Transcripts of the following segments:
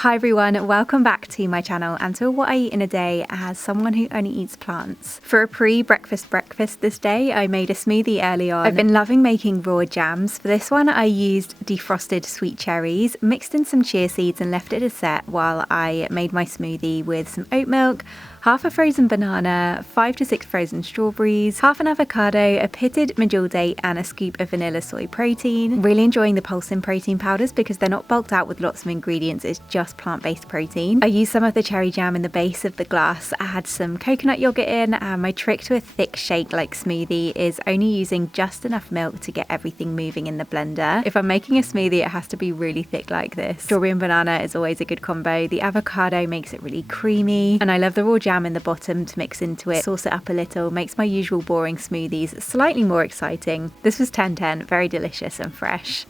Hi everyone, welcome back to my channel and to what I eat in a day as someone who only eats plants. For a pre-breakfast breakfast this day, I made a smoothie early on. I've been loving making raw jams. For this one, I used defrosted sweet cherries, mixed in some chia seeds and left it to set while I made my smoothie with some oat milk, half a frozen banana, 5 to 6 frozen strawberries, half an avocado, a pitted medjool date and a scoop of vanilla soy protein. Really enjoying the pulsing protein powders because they're not bulked out with lots of ingredients, it's just plant-based protein. I used some of the cherry jam in the base of the glass. I had some coconut yogurt in, and my trick to a thick shake like smoothie is only using just enough milk to get everything moving in the blender. If I'm making a smoothie, it has to be really thick like this. Strawberry and banana is always a good combo. The avocado makes it really creamy, and I love the raw jam in the bottom to mix into it, sauce it up a little, makes my usual boring smoothies slightly more exciting. This was 10/10, very delicious and fresh.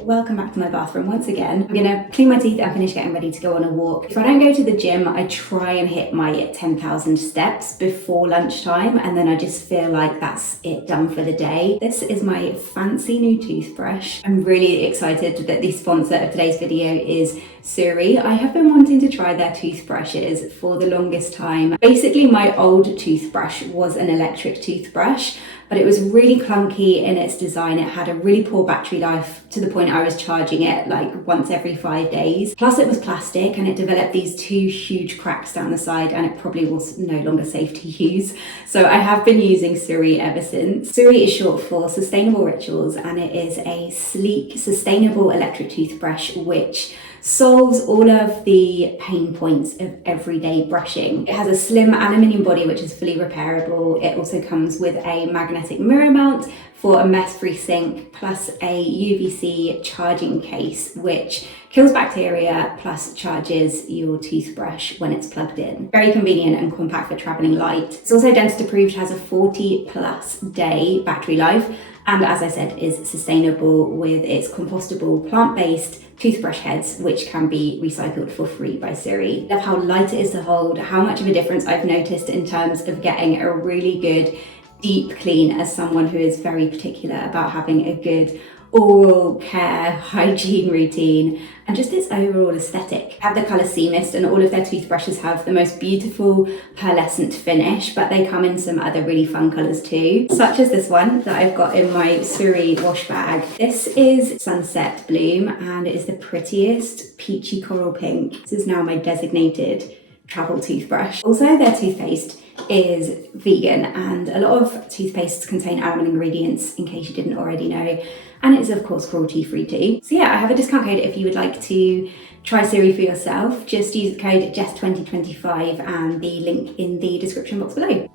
Welcome back to my bathroom once again. I'm gonna clean my teeth and finish getting ready to go on a walk. If I don't go to the gym, I try and hit my 10,000 steps before lunchtime, and then I just feel like that's it, done for the day. This is my fancy new toothbrush. I'm really excited that the sponsor of today's video is SURI. I have been wanting to try their toothbrushes for the longest time. Basically, my old toothbrush was an electric toothbrush, but it was really clunky in its design. It had a really poor battery life to the point I was charging it like once every 5 days. Plus it was plastic and it developed these 2 huge cracks down the side, and it probably was no longer safe to use. So I have been using SURI ever since. SURI is short for Sustainable Rituals, and it is a sleek, sustainable electric toothbrush which solves all of the pain points of everyday brushing. It has a slim aluminium body which is fully repairable. It also comes with a magnetic mirror mount for a mess-free sink, plus a UVC charging case which kills bacteria plus charges your toothbrush when it's plugged in. Very convenient and compact for traveling light. It's also dentist approved, has a 40+ day battery life, and as I said, is sustainable with its compostable plant-based toothbrush heads, which can be recycled for free by SURI. I love how light it is to hold, how much of a difference I've noticed in terms of getting a really good deep clean as someone who is very particular about having a good oral care hygiene routine, and just its overall aesthetic. I have the colour Sea Mist, and all of their toothbrushes have the most beautiful pearlescent finish, but they come in some other really fun colours too, such as this one that I've got in my SURI wash bag. This is Sunset Bloom, and it is the prettiest peachy coral pink. This is now my designated travel toothbrush. Also, their toothpaste is vegan, and a lot of toothpastes contain animal ingredients, in case you didn't already know, and it is of course cruelty-free too. So yeah, I have a discount code if you would like to try SURI for yourself. Just use the code JESS2025 and the link in the description box below.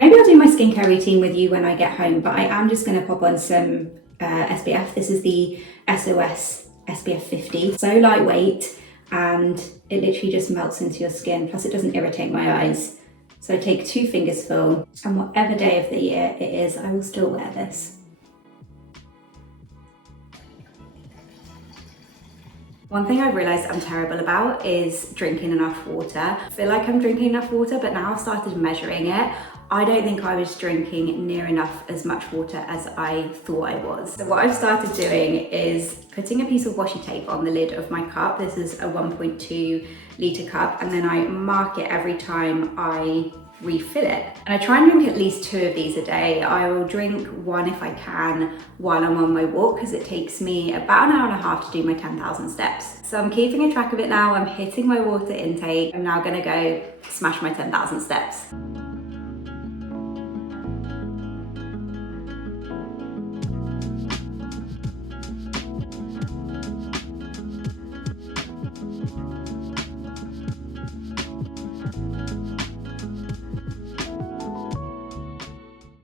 Maybe I'll do my skincare routine with you when I get home, but I am just going to pop on some SPF. This is the SOS SPF 50. So lightweight, and it literally just melts into your skin, plus it doesn't irritate my eyes. So I take 2 fingers full, and whatever day of the year it is, I will still wear this. One thing I've realised I'm terrible about is drinking enough water. I feel like I'm drinking enough water, but now I've started measuring it. I don't think I was drinking near enough as much water as I thought I was. So what I've started doing is putting a piece of washi tape on the lid of my cup. This is a 1.2 litre cup, and then I mark it every time I refill it. And I try and drink at least 2 of these a day. I will drink 1 if I can while I'm on my walk, because it takes me about an hour and a half to do my 10,000 steps. So I'm keeping a track of it now. I'm hitting my water intake. I'm now gonna go smash my 10,000 steps.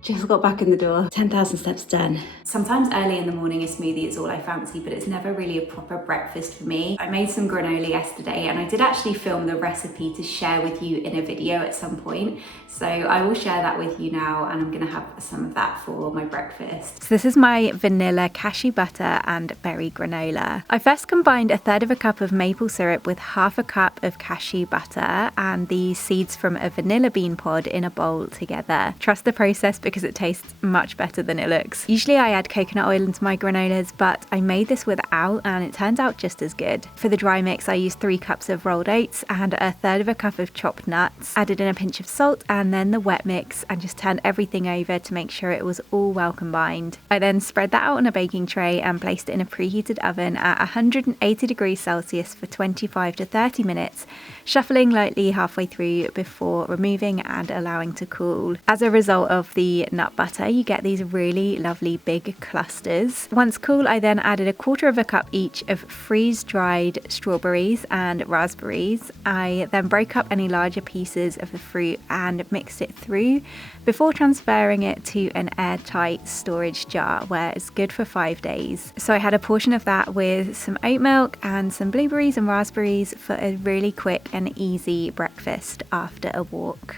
Jess got back in the door. 10,000 steps done. Sometimes early in the morning a smoothie is all I fancy, but it's never really a proper breakfast for me. I made some granola yesterday, and I did actually film the recipe to share with you in a video at some point. So I will share that with you now, and I'm gonna have some of that for my breakfast. So this is my vanilla cashew butter and berry granola. I first combined 1/3 cup of maple syrup with 1/2 cup of cashew butter and the seeds from a vanilla bean pod in a bowl together. Trust the process because it tastes much better than it looks. Usually I add coconut oil into my granolas, but I made this without and it turned out just as good. For the dry mix, I used 3 cups of rolled oats and 1/3 cup of chopped nuts, added in a pinch of salt and then the wet mix, and just turned everything over to make sure it was all well combined. I then spread that out on a baking tray and placed it in a preheated oven at 180 degrees Celsius for 25 to 30 minutes, shuffling lightly halfway through before removing and allowing to cool. As a result of the nut butter, you get these really lovely big clusters. Once cool, I then added 1/4 cup each of freeze-dried strawberries and raspberries. I then broke up any larger pieces of the fruit and mixed it through before transferring it to an airtight storage jar where it's good for 5 days. So I had a portion of that with some oat milk and some blueberries and raspberries for a really quick and easy breakfast after a walk.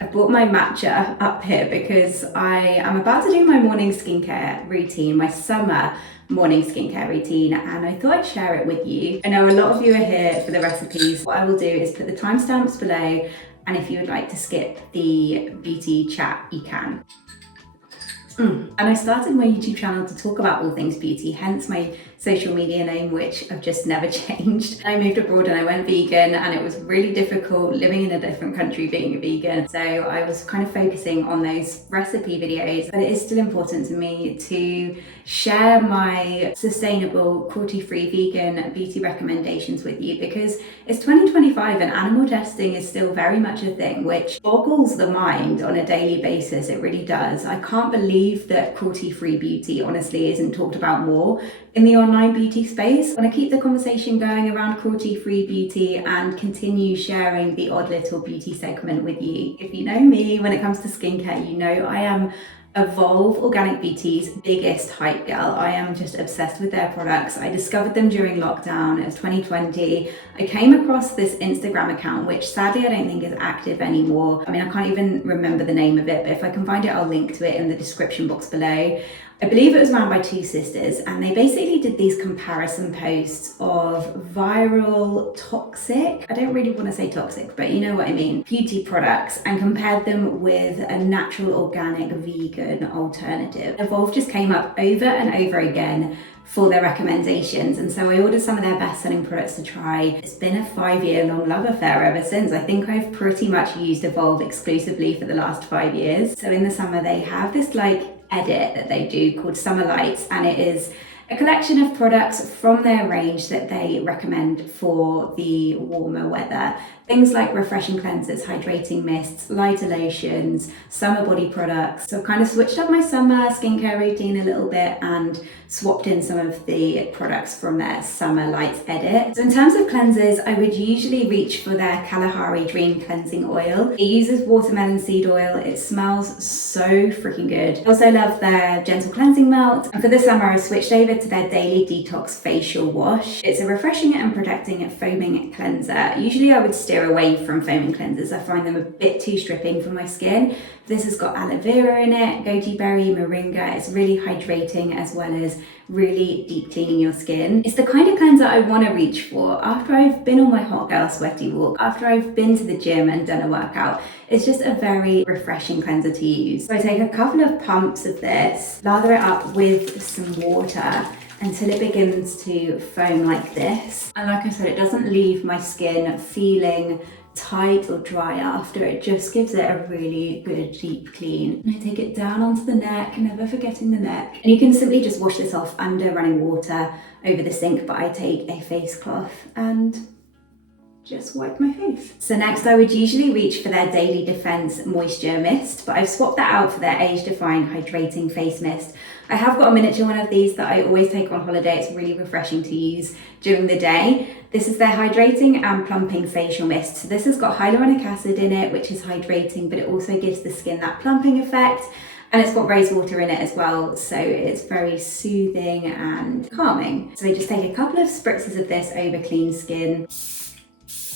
I brought my matcha up here because I am about to do my morning skincare routine, my summer morning skincare routine, and I thought I'd share it with you. I know a lot of you are here for the recipes. What I will do is put the timestamps below, and if you would like to skip the beauty chat, you can. And I started my YouTube channel to talk about all things beauty, hence my social media name, which I've just never changed. I moved abroad and I went vegan, and it was really difficult living in a different country being a vegan. So I was kind of focusing on those recipe videos, but it is still important to me to share my sustainable, cruelty-free vegan beauty recommendations with you, because it's 2025 and animal testing is still very much a thing, which boggles the mind on a daily basis. It really does. I can't believe that cruelty-free beauty honestly isn't talked about more in the online beauty space. I want to keep the conversation going around cruelty-free beauty and continue sharing the odd little beauty segment with you. If you know me, when it comes to skincare, you know I am Evolve Organic Beauty's biggest hype girl. I am just obsessed with their products. I discovered them during lockdown. It was 2020. I came across this Instagram account, which sadly I don't think is active anymore. I mean, I can't even remember the name of it, but if I can find it, I'll link to it in the description box below. I believe it was run by 2 sisters, and they basically did these comparison posts of viral toxic, I don't really want to say toxic, but you know what I mean, beauty products, and compared them with a natural, organic, vegan alternative. Evolve just came up over and over again for their recommendations, and so I ordered some of their best-selling products to try. It's been a 5-year-long love affair ever since. I think I've pretty much used Evolve exclusively for the last 5 years. So in the summer they have this edit that they do called Summer Lights, and it is a collection of products from their range that they recommend for the warmer weather. Things like refreshing cleansers, hydrating mists, lighter lotions, summer body products. So I've kind of switched up my summer skincare routine a little bit and swapped in some of the products from their Summer Lights edit. So in terms of cleansers, I would usually reach for their Kalahari Dream Cleansing Oil. It uses watermelon seed oil. It smells so freaking good. I also love their Gentle Cleansing Melt. And for the summer, I switched over to their Daily Detox Facial Wash. It's a refreshing and protecting foaming cleanser. Usually I would steer away from foaming cleansers. I find them a bit too stripping for my skin. This has got aloe vera in it, goji berry, moringa. It's really hydrating as well as really deep cleaning your skin. It's the kind of cleanser I want to reach for after I've been on my hot girl sweaty walk, after I've been to the gym and done a workout. It's just a very refreshing cleanser to use. So I take a couple of pumps of this, lather it up with some water until it begins to foam like this. And like I said, it doesn't leave my skin feeling tight or dry after. It just gives it a really good deep clean. And I take it down onto the neck, never forgetting the neck. And you can simply just wash this off under running water over the sink, but I take a face cloth and just wipe my face. So next I would usually reach for their Daily Defense Moisture Mist, but I've swapped that out for their Age Defying Hydrating Face Mist. I have got a miniature one of these that I always take on holiday. It's really refreshing to use during the day. This is their Hydrating and Plumping Facial Mist. So this has got hyaluronic acid in it, which is hydrating, but it also gives the skin that plumping effect. And it's got rose water in it as well, so it's very soothing and calming. So I just take a couple of spritzes of this over clean skin.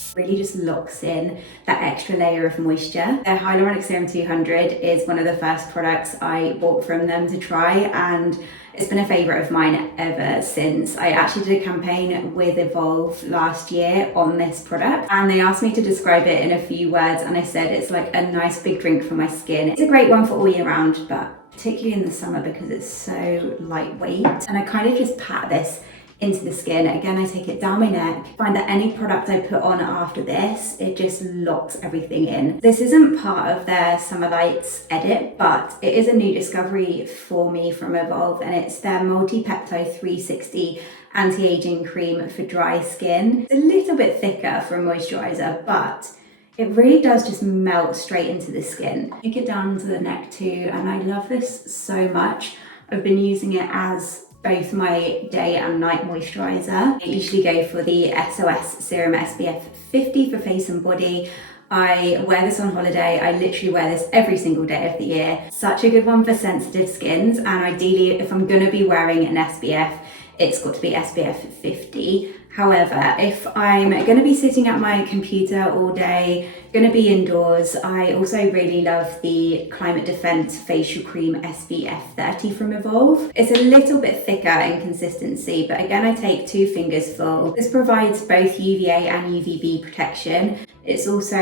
this really just locks in that extra layer of moisture. Their Hyaluronic Serum 200 is one of the first products I bought from them to try, and it's been a favourite of mine ever since. I actually did a campaign with Evolve last year on this product, and they asked me to describe it in a few words, and I said it's like a nice big drink for my skin. It's a great one for all year round, but particularly in the summer because it's so lightweight. And I kind of just pat this into the skin. Again, I take it down my neck. Find that any product I put on after this, it just locks everything in. This isn't part of their Summer Lights edit, but it is a new discovery for me from Evolve, and it's their Multi-Peptide 360 anti-aging cream for dry skin. It's a little bit thicker for a moisturizer, but it really does just melt straight into the skin. Take it down to the neck too, and I love this so much. I've been using it as both my day and night moisturizer. I usually go for the SOS Serum SPF 50 for face and body. I wear this on holiday. I literally wear this every single day of the year. Such a good one for sensitive skins, and ideally if I'm gonna be wearing an SPF, it's got to be SPF 50. However, if I'm going to be sitting at my computer all day, going to be indoors, I also really love the Climate Defense Facial Cream SPF 30 from Evolve. It's a little bit thicker in consistency, but again, I take 2 fingers full. This provides both UVA and UVB protection. It's also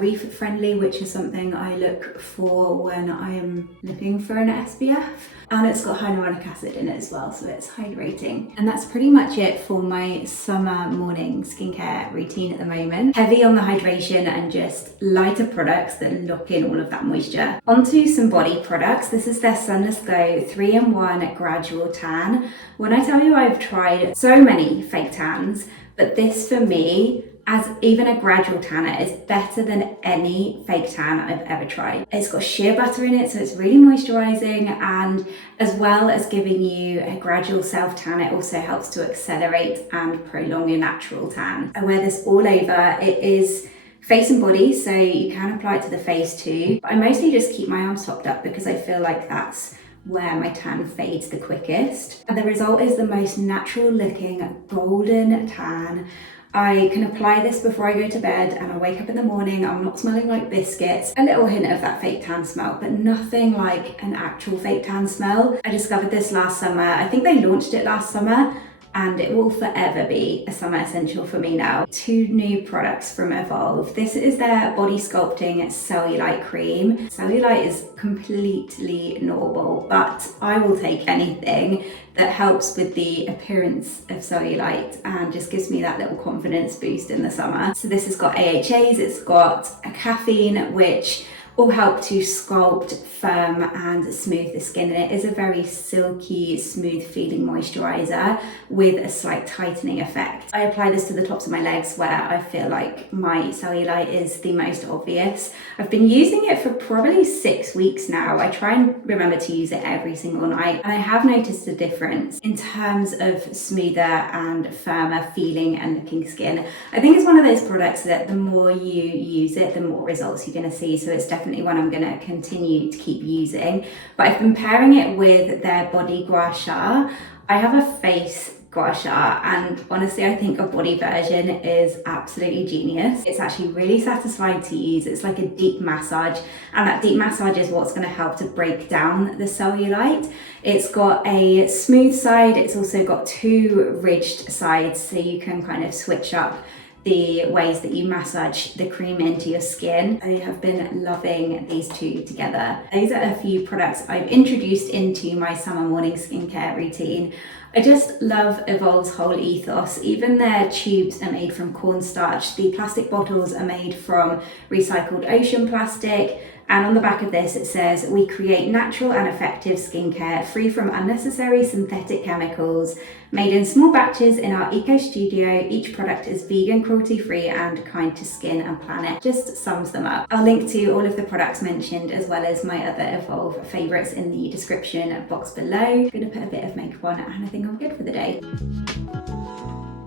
reef friendly, which is something I look for when I am looking for an SPF. And it's got hyaluronic acid in it as well, so it's hydrating. And that's pretty much it for my summer morning skincare routine at the moment. Heavy on the hydration and just lighter products that lock in all of that moisture. Onto some body products. This is their Sunless Glow 3-in-1 Gradual Tan. When I tell you I've tried so many fake tans, but this for me, as even a gradual tanner, is better than any fake tan I've ever tried. It's got shea butter in it, so it's really moisturizing, and as well as giving you a gradual self tan, it also helps to accelerate and prolong your natural tan. I wear this all over. It is face and body, so you can apply it to the face too. But I mostly just keep my arms topped up because I feel like that's where my tan fades the quickest. And the result is the most natural looking golden tan. I can apply this before I go to bed, and I wake up in the morning, I'm not smelling like biscuits. A little hint of that fake tan smell, but nothing like an actual fake tan smell. I discovered this last summer. I think they launched it last summer, and it will forever be a summer essential for me now. 2 new products from Evolve. This is their Body Sculpting Cellulite Cream. Cellulite is completely normal, but I will take anything that helps with the appearance of cellulite and just gives me that little confidence boost in the summer. So this has got AHAs, it's got a caffeine, which all help to sculpt, firm and smooth the skin, and it is a very silky, smooth feeling moisturizer with a slight tightening effect. I apply this to the tops of my legs where I feel like my cellulite is the most obvious. I've been using it for probably 6 weeks now. I try and remember to use it every single night, and I have noticed a difference in terms of smoother and firmer feeling and looking skin. I think it's one of those products that the more you use it, the more results you're going to see, so it's definitely one I'm going to continue to keep using. But I've been pairing it with their body gua sha. I have a face gua sha, and honestly I think a body version is absolutely genius. It's actually really satisfying to use. It's like a deep massage, and that deep massage is what's going to help to break down the cellulite. It's got a smooth side, it's also got 2 ridged sides, so you can kind of switch up the ways that you massage the cream into your skin. I have been loving these 2 together. These are a few products I've introduced into my summer morning skincare routine. I just love Evolve's whole ethos. Even their tubes are made from cornstarch. The plastic bottles are made from recycled ocean plastic. And on the back of this, it says, "We create natural and effective skincare free from unnecessary synthetic chemicals. Made in small batches in our eco studio, each product is vegan, cruelty-free and kind to skin and planet." Just sums them up. I'll link to all of the products mentioned as well as my other Evolve favourites in the description box below. I'm going to put a bit of makeup on and I think I'm good for the day.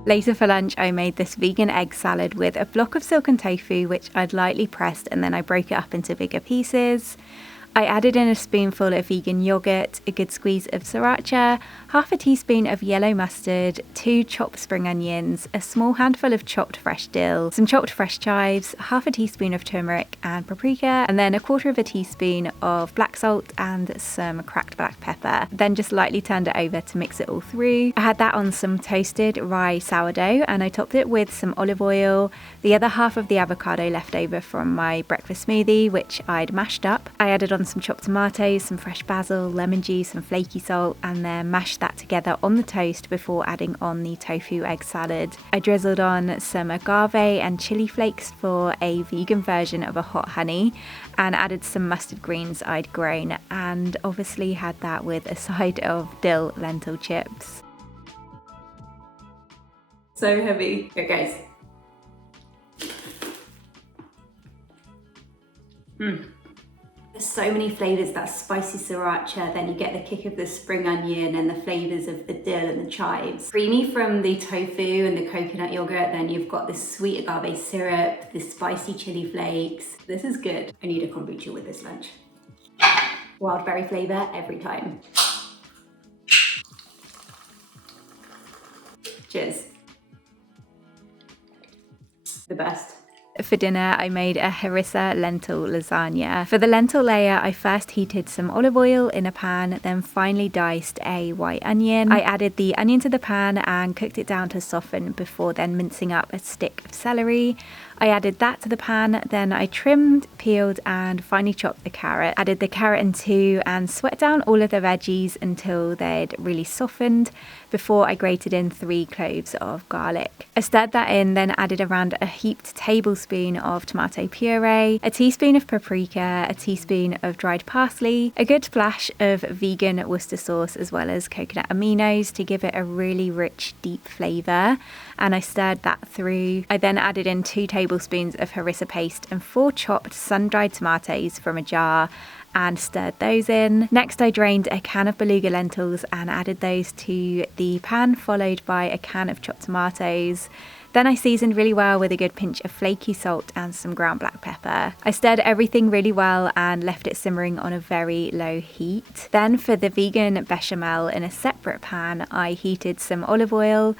Later for lunch, I made this vegan egg salad with a block of silken tofu, which I'd lightly pressed, and then I broke it up into bigger pieces. I added in a spoonful of vegan yoghurt, a good squeeze of sriracha, half a teaspoon of yellow mustard, 2 chopped spring onions, a small handful of chopped fresh dill, some chopped fresh chives, half a teaspoon of turmeric and paprika, and then a 1/4 teaspoon of black salt and some cracked black pepper. Then just lightly turned it over to mix it all through. I had that on some toasted rye sourdough and I topped it with some olive oil, the other half of the avocado left over from my breakfast smoothie, which I'd mashed up. I added on some chopped tomatoes, some fresh basil, lemon juice, some flaky salt, and then mashed that together on the toast before adding on the tofu egg salad. I drizzled on some agave and chili flakes for a vegan version of a hot honey and added some mustard greens I'd grown, and obviously had that with a side of dill lentil chips. So heavy. Okay, guys. There's so many flavours, that spicy sriracha, then you get the kick of the spring onion and the flavours of the dill and the chives. Creamy from the tofu and the coconut yogurt, then you've got the sweet agave syrup, the spicy chili flakes. This is good. I need a kombucha with this lunch. Wild berry flavour every time. Cheers. The best. For dinner, I made a harissa lentil lasagna. For the lentil layer, I first heated some olive oil in a pan, then finely diced a white onion. I added the onion to the pan and cooked it down to soften before then mincing up a stick of celery. I added that to the pan, then I trimmed, peeled and finely chopped the carrot. Added the carrot in two and sweat down all of the veggies until they'd really softened before I grated in 3 cloves of garlic. I stirred that in, then added around a heaped tablespoon of tomato puree, a teaspoon of paprika, a teaspoon of dried parsley, a good splash of vegan Worcester sauce as well as coconut aminos to give it a really rich, deep flavour, and I stirred that through. I then added in 2 tablespoons of harissa paste and 4 chopped sun-dried tomatoes from a jar and stirred those in. Next I drained a can of beluga lentils and added those to the pan, followed by a can of chopped tomatoes. Then I seasoned really well with a good pinch of flaky salt and some ground black pepper. I stirred everything really well and left it simmering on a very low heat. Then for the vegan bechamel in a separate pan, I heated some olive oil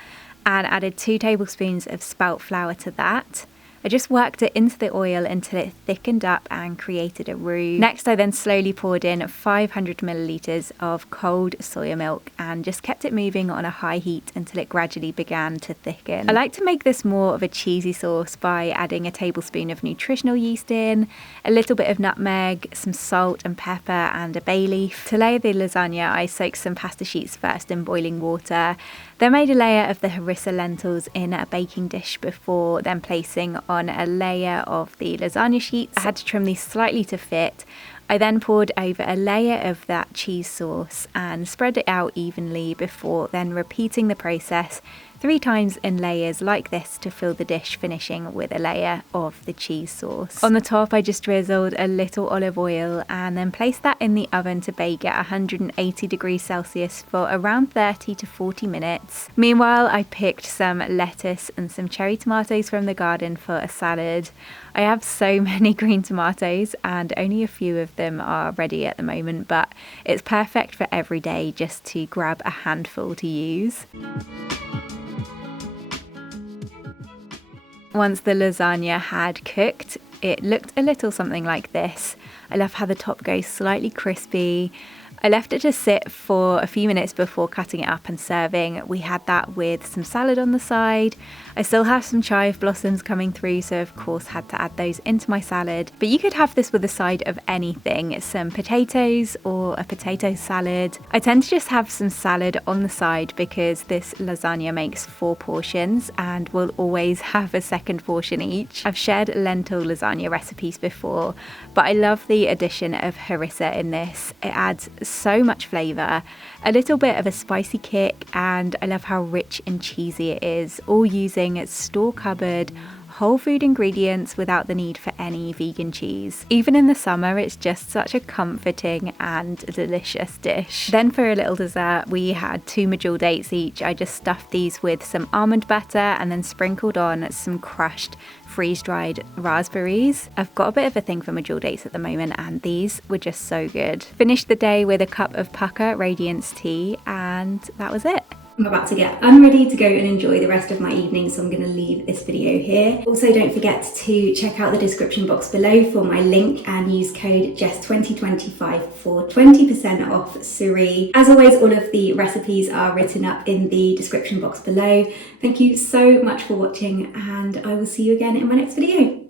and added 2 tablespoons of spelt flour to that. I just worked it into the oil until it thickened up and created a roux. Next, I then slowly poured in 500 millilitres of cold soya milk and just kept it moving on a high heat until it gradually began to thicken. I like to make this more of a cheesy sauce by adding a tablespoon of nutritional yeast in, a little bit of nutmeg, some salt and pepper and a bay leaf. To layer the lasagna, I soaked some pasta sheets first in boiling water, then made a layer of the harissa lentils in a baking dish before then placing on a layer of the lasagna sheets. I had to trim these slightly to fit. I then poured over a layer of that cheese sauce and spread it out evenly before then repeating the process 3 times in layers like this to fill the dish, finishing with a layer of the cheese sauce. On the top, I just drizzled a little olive oil and then placed that in the oven to bake at 180 degrees Celsius for around 30 to 40 minutes. Meanwhile, I picked some lettuce and some cherry tomatoes from the garden for a salad. I have so many green tomatoes and only a few of them are ready at the moment, but it's perfect for every day just to grab a handful to use. Once the lasagna had cooked, it looked a little something like this. I love how the top goes slightly crispy. I left it to sit for a few minutes before cutting it up and serving. We had that with some salad on the side. I still have some chive blossoms coming through, so of course had to add those into my salad. But you could have this with a side of anything, some potatoes or a potato salad. I tend to just have some salad on the side because this lasagna makes 4 portions and we'll always have a second portion each. I've shared lentil lasagna recipes before, but I love the addition of harissa in this. It adds so much flavour, a little bit of a spicy kick, and I love how rich and cheesy it is, all using store cupboard whole food ingredients without the need for any vegan cheese. Even in the summer, it's just such a comforting and delicious dish. Then for a little dessert, we had 2 medjool dates each. I just stuffed these with some almond butter and then sprinkled on some crushed freeze-dried raspberries. I've got a bit of a thing for medjool dates at the moment, and these were just so good. Finished the day with a cup of pucker radiance tea, and that was it. I'm about to get unready to go and enjoy the rest of my evening, so I'm going to leave this video here. Also, don't forget to check out the description box below for my link and use code JESS2025 for 20% off SURI. As always, all of the recipes are written up in the description box below. Thank you so much for watching, and I will see you again in my next video.